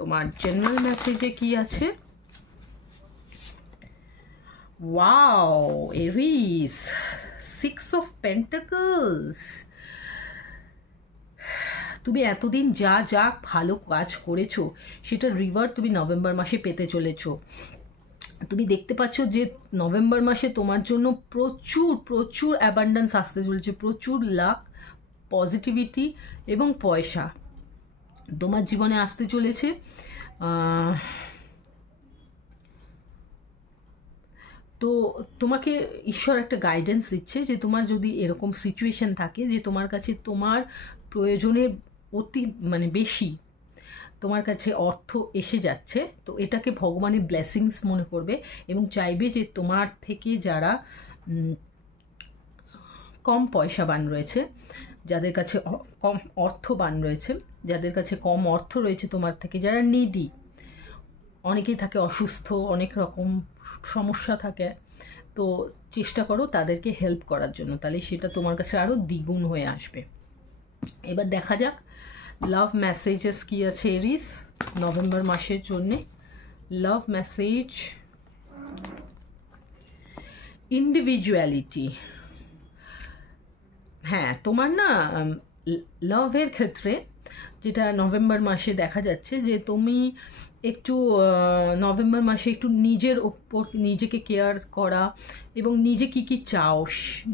তোমার জেনারেল মেসেজে কি আছে? Wow, Aries, 6 of pentacles. তুমি এতদিন যা যা ভালো কাজ করেছো সেটা রিওয়ার্ড তুমি নভেম্বর মাসে পেতে চলেছো। তুমি দেখতে পাচ্ছ যে নভেম্বর মাসে তোমার জন্য প্রচুর প্রচুর অ্যাবান্ডেন্স আসতে চলেছে, প্রচুর লাক, পজিটিভিটি এবং পয়সা তোমার জীবনে আসতে চলেছে। তো তোমাকে ঈশ্বর একটা গাইডেন্স দিচ্ছে যে তোমার যদি এরকম সিচুয়েশন থাকে যে তোমার কাছে তোমার প্রয়োজনের অতি বেশি তোমার কাছে অর্থ এসে যাচ্ছে, তো এটাকে ভগবানের ব্লেসিংস মনে করবে এবং চাইবে যে তোমার থেকে যারা কম পয়সাবান রয়েছে, যাদের কাছে কম অর্থবান রয়েছে, যাদের কাছে কম অর্থ রয়েছে তোমার থেকে, যারা নিডি, অনেকেই থাকে অসুস্থ, অনেক রকম সমস্যা থাকে, তো চেষ্টা করো তাদেরকে হেল্প করার জন্য, তাহলে সেটা তোমার কাছে আরও দ্বিগুণ হয়ে আসবে। এবার দেখা যাক লাভ মেসেজেস কি আছে এরিস নভেম্বর মাসের জন্যে। লাভ মেসেজ, ইন্ডিভিজুয়ালিটি। হ্যাঁ, তোমার না লাভের ক্ষেত্রে যেটা নভেম্বর মাসে দেখা যাচ্ছে যে তুমি একটু নভেম্বর মাসে একটু নিজের ওপর নিজেকে কেয়ার করা এবং নিজে কি কি চাও,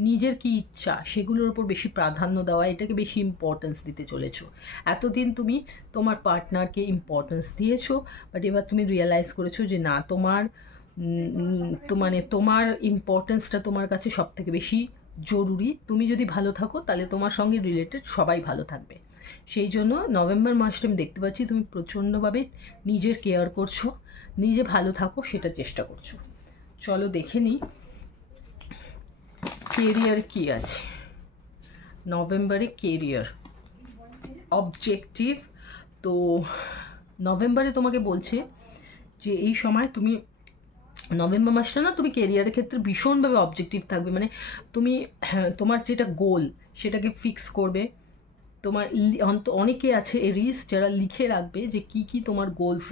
নিজের কি ইচ্ছা সেগুলোর ওপর বেশি প্রাধান্য দেওয়া, এটাকে বেশি ইম্পর্টেন্স দিতে চলেছো। এতদিন তুমি তোমার পার্টনারকে ইম্পর্টেন্স দিয়েছো, বাট এবার তুমি রিয়েলাইজ করেছো যে না, তোমার তোমার ইম্পর্টেন্সটা তোমার কাছে সব থেকে বেশি জরুরি। তুমি যদি ভালো থাকো তাহলে তোমার সঙ্গে রিলেটেড সবাই ভালো থাকবে। সেই জন্য নভেম্বর মাসটা আমি দেখতে পাচ্ছি তুমি প্রচণ্ডভাবে নিজের কেয়ার করছো, নিজে ভালো থাকো সেটা চেষ্টা করছো। চলো দেখে নিই কেরিয়ার কি আছে নভেম্বরে। কেরিয়ার অবজেক্টিভ, তো নভেম্বরে তোমাকে বলছে যে এই সময় তুমি নভেম্বর মাসটা না তুমি কেরিয়ারের ক্ষেত্রে ভীষণভাবে অবজেক্টিভ থাকবে, তুমি তোমার যেটা গোল সেটাকে ফিক্স করবে। তোমার অনেকে আছে এরিস যারা লিখে রাখবে যে কি কি তোমার গোলস